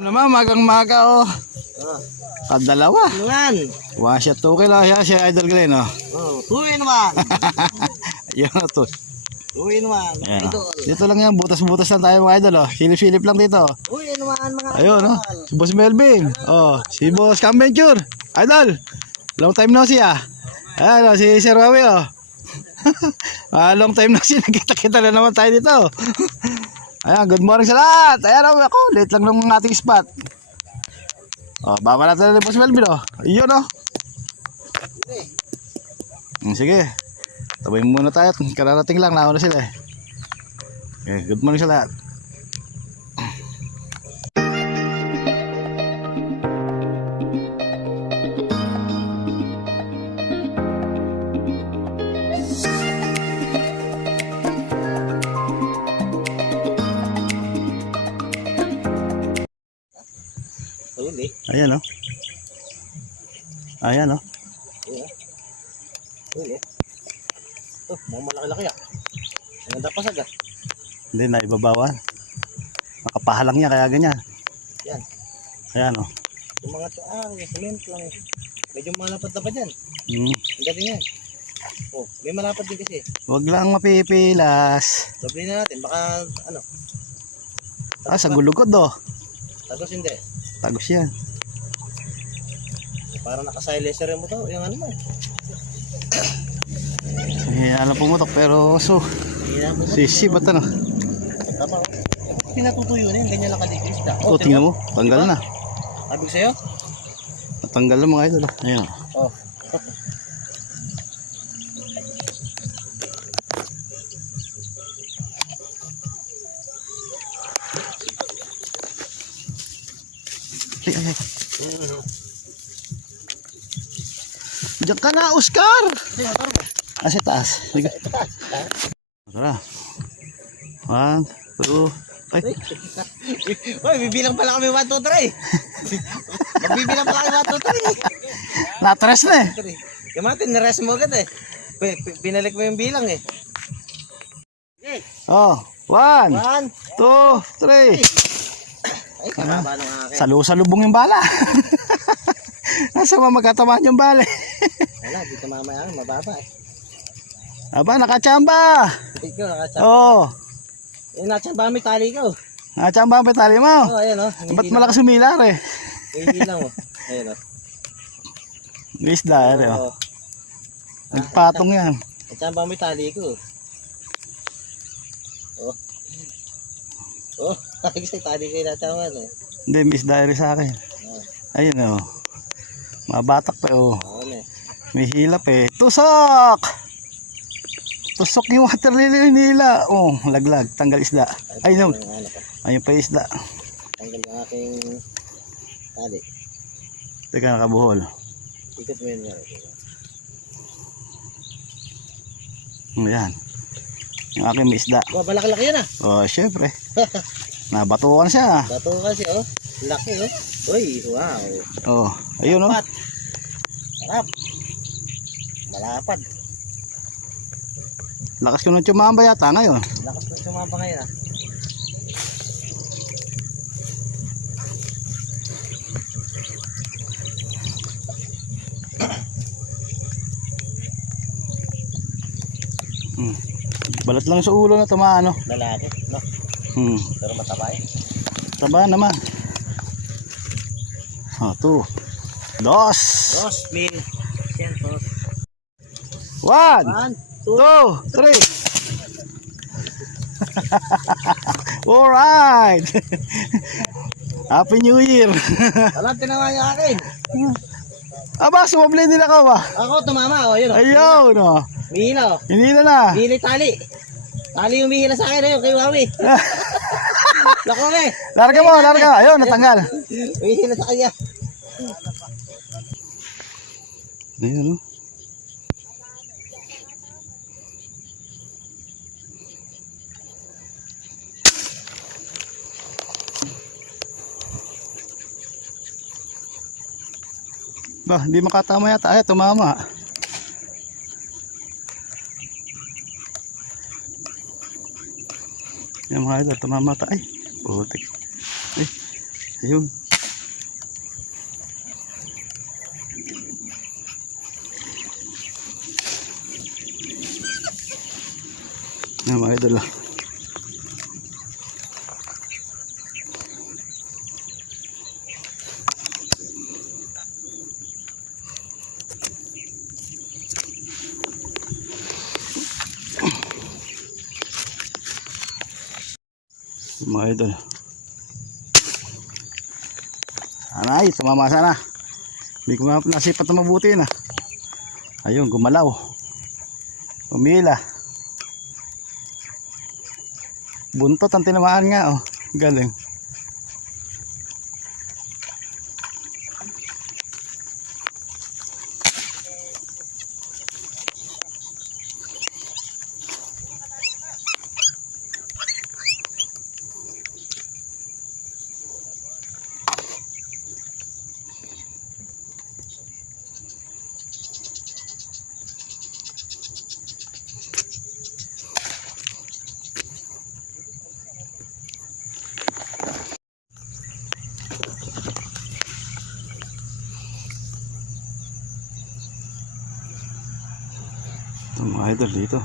Naman, magang-maga oh. Kadalawa. Ilan? One shot 2 kilo. Yan si Idol Glenn oh. Oh, 2 in 1. Yan to. 2 in 1. Ayan, Idol. dito lang yan. Butas-butas lang tayo mga idol oh. Silip-silip lang dito. 2 in 1 mga Ayun idol. oh. Si Boss Melvin. Oh, si Boss Camventure. Idol. Long time no see ah. Ayan oh, si Sir Wawi oh. Long time no see. Nakita-kita na naman tayo dito. Ayan, good morning sa lahat. Ayan oh, ako. Late lang ng ating spot. Oh, baba natin na Boss Melvin oh. Ayun oh. Sige. Tabayin muna tayo. Kararating lang. Nauna sila eh. Okay, good morning sa lahat. Ayan oh. Ayan oh. Oh, mga malaki-laki ah. Ang ganda pa sagad. Hindi na ibabawan. Makapahalang niya kaya ganyan. Yan. Ayan oh. Yung mga to, cement lang eh. Medyo malapad na pa dyan. Ang galing yan. Oh, may malapad din kasi. Huwag lang mapipilas. Doble na natin, baka ano. Sa gulugod oh. Tagos hindi. Tagos yan. Parang naka-silencer yung motor, yung ano mo. Alam pumutok pero so sisi ba't ano? Tama oh. Pinatutuyo na yun, ganyan lang kaligis na. Oh, tingnan mo, tanggal na. Abig sa'yo? Natanggal na mga idol. Ayan. Oh. Ay. Diyan ka na, Oscar! Sa taas. Sige. Tara. 1, 2, ay. Uy, bibilang pala kami 1, 2, 3. Magbibilang pala kami 1, 2, 3. Natras na eh. Yung mga tinrest mo agad eh. Binalik mo yung bilang eh. Oh, 1, 1, 2, 3. ay, kababa ng akin. Salu-salubong yung bala. Nasa magkatamaan yung bala. Wala, dito mamaya mababa eh. Aba, nakachamba. Ikaw, nakachamba. Oo. Eh, nachamba may tali ko. Nakachamba ang petali mo. Oo, ayan o. Ba't malakas umilar eh? May hilang o. Ayan o. Isda, ere oh. Oo. Nagpatong yan. Nachamba may tali ko. Oh. Oh, kasi tali ko yung nachamba eh. Hindi, miss diary sa akin. Ayun oh. Mabatak pa oh. Oo na eh. May hilap eh. Tusok! Tusok yung water lily nila. Oh, laglag. Tanggal isda. Ay no. Ayun pa isda. Tanggal ang aking tali. Teka, nakabuhol. Ikot mo yun nga. Ayan. Yung aking may isda. Wow, malaki-laki yan ah. Oh, syempre. Nabatukan siya. Dato kasi oh. Laki oh. Uy, wow. Oh, ayun oh. Sarap. Malapad. Lakas ko ng tumamba yata ngayon. Lakas mo sumamba ngayon ah. Balat lang sa ulo na tamaan no. Lalaki, no? Pero mataba eh. Taba naman. Oh, 2, 2, 2,000 centos. 1, 1, 2, 3. Alright. Happy New Year. Wala, tinawa niya akin. Aba, sumabli din ako ba? Ako tumama, oh, yun. Ayun, no. Mihila, oh. Hindi na. Mihila tali. Tali yung mihila sa akin, ayun, kay Wawi. Lako, me. Larga mo, larga. Ayun, natanggal. Mihila sa kanya. Ayun, no. Ba, hindi makatama yata. Ay, tumama. Yan mga idol, tumama tayo. Ay, putik. Ay, Ayun. Ayan mga idol. Mga idol. Sana ay, sumama sana. Hindi ko nasipat na mabuti na. Ayun, gumalaw. Pumila. Buntot ang tinamaan nga, oh. Galing. Ito mga idol dito.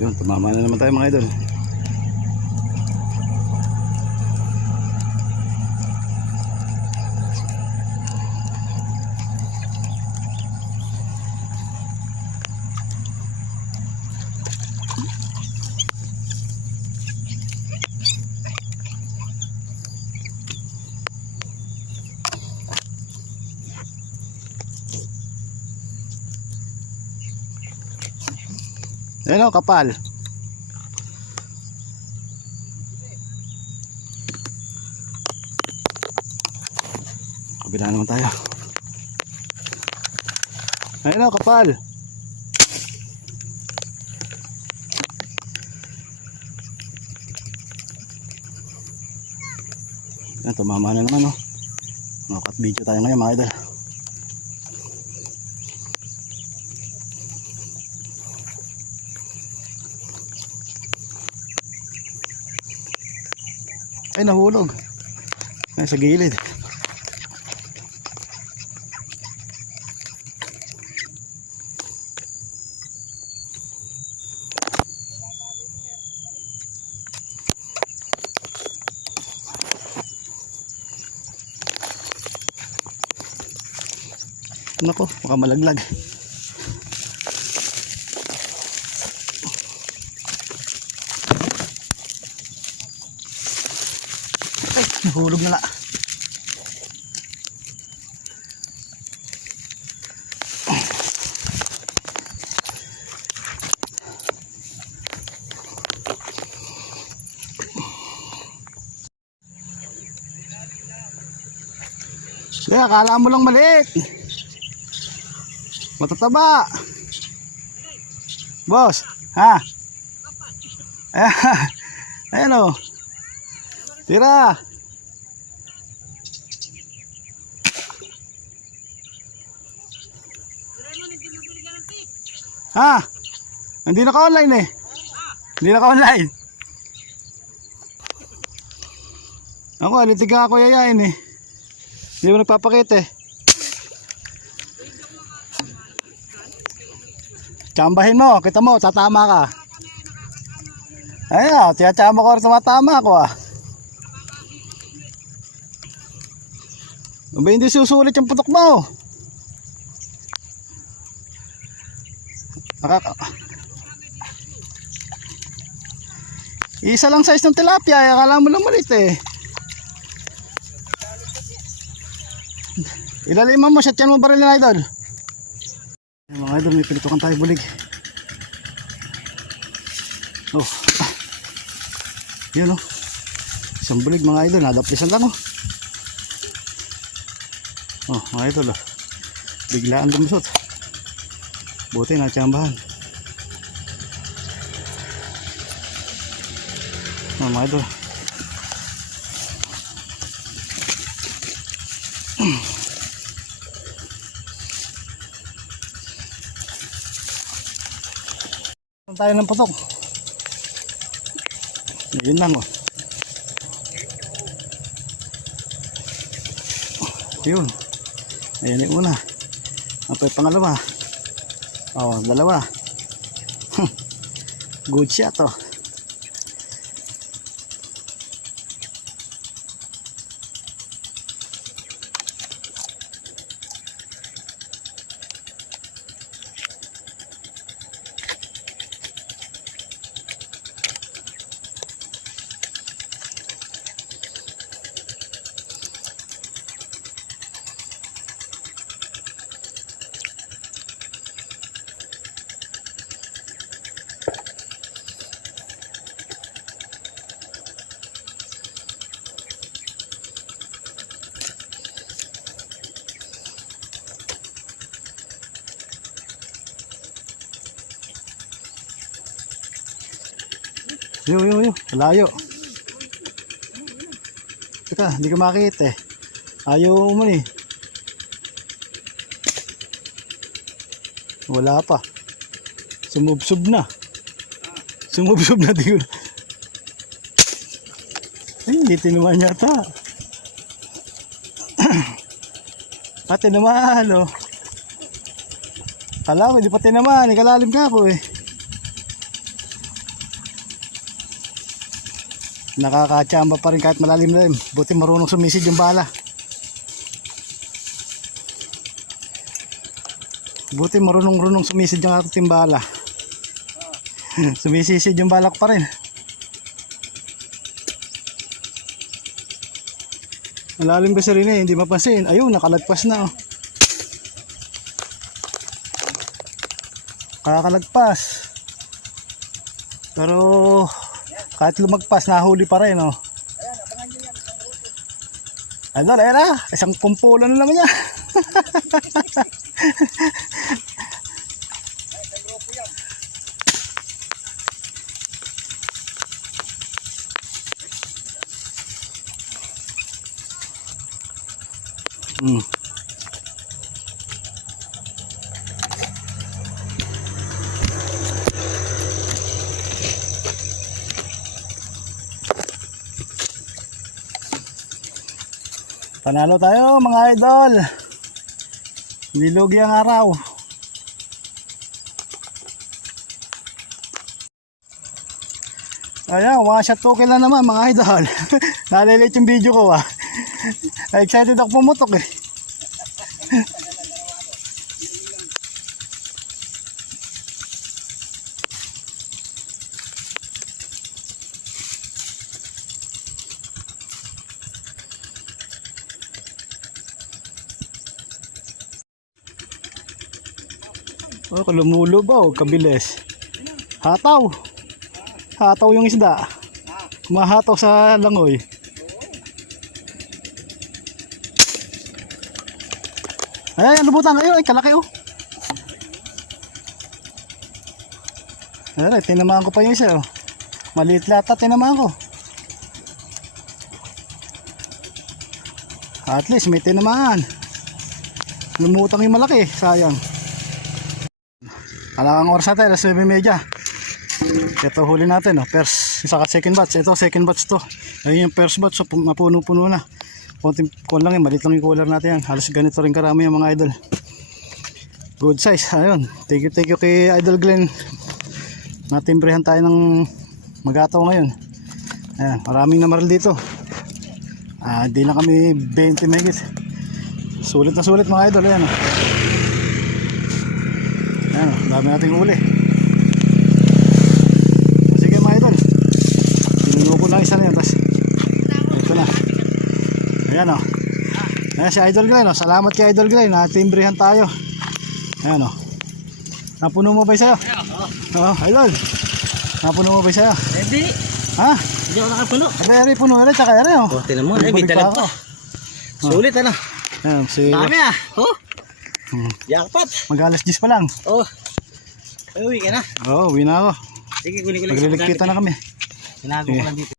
Yun, tumama na naman tayo mga idol. Ayun o, kapal. Kabila naman tayo. Ayun o, kapal. Yan, tumama na naman o. Makat video tayo ngayon mga idol. Ay, nahulog. Ay, sa gilid. Nako, baka malaglag. Ay, nahulog na la. Kaya akala mo lang maliit. Matataba. Boss, ha? Ayan o. Tira. Ha? Hindi naka-online eh. Hindi naka-online. Ako, alitiga ako yayain eh. Hindi mo nagpapakita eh. Tsambahin mo, kita mo, tatama ka. Ayan, tiyachamba ko rin tumatama ako ah. Ba hindi susulit yung putok mo? Isa lang size ng tilapia, akala mo lang malit eh. Ilaliman mo, shot yan mo baril na idol. Mga idol, may pinitukan tayo bulig. Oh, yun oh. Isang bulig mga idol, nadaplisan lang oh. Oh mga idol oh. Biglaan lumusot. Buti natsambahan. Oh mga idol. tayo ng putok. Yun lang oh. Yun. Ayan yung una. Apa yung pangalawa? Oh, dalawa. Good shot oh. Yo, layo. Teka, hindi ko makita eh. Ayaw mo eh. Wala pa. Sumubsob na. Sumubsob na di ko. Ay, hindi tinamaan yata. Tinamaan oh. Kala ko, hindi pa tinamaan. Ikalalim ka ako eh. Nakakachamba pa rin kahit malalim. Buti marunong sumisid yung bala. Buti marunong sumisid yung ating bala. Sumisisid yung balak pa rin. Malalim kasi rin eh, hindi mapansin. Ayun, nakalagpas na oh. Kakalagpas. Pero kahit lumagpas, nahuli pa rin oh. Ano, era, isang kumpulan na naman niya. Panalo tayo mga idol. Nilugi ang araw. Ayan, one shot token lang naman mga idol. Nalilit yung video ko ah. Excited ako pumutok eh. Oh, kalumulob oh, kabilis. Hataw. Hataw yung isda. Kumahataw sa langoy. Ay, lubutan kayo. Ay, kalaki oh. Ay, tinamaan ko pa yung isa oh. Maliit lata, tinamaan ko. At least may tinamaan. Lumutang yung malaki, sayang. Kalakang oras natin, alas 9:30. Ito huli natin, oh. First, saka second batch. Ito, second batch to. Ayun yung first batch, so mapuno-puno na. Konting kuwan lang yun, malit lang yung cooler natin yan. Halos ganito rin karami yung mga idol. Good size, ayun. Thank you kay Idol Glenn. Natimbrihan tayo ng magataw ngayon. Ayan, maraming namaril dito. Di na kami 20 megit. Sulit na sulit mga idol, ayan. Ayan, dami nating uli. Sige mga idol, pinuno ko lang isa na yan, tapos ito na. Ayan o. Ayan si Idol Glenn o. Salamat kay Idol Glenn, natimbrihan tayo. Ayan o. Napuno mo ba sa'yo? Oo, Idol. Napuno mo ba sa'yo? Hindi. Ha? Hindi ako nakapuno. Eri, puno eri, tsaka eri o. Oh, tinan mo, may dalag pa. Sulit ano. Ayan, si... Dami ah. Oh. Jackpot. Mag-alas 10 pa lang. Oh. Uwi ka na. Oo, uwi na ako. Sige, kunin ko lang. Magliligpitan na kami. Sinago ko lang dito.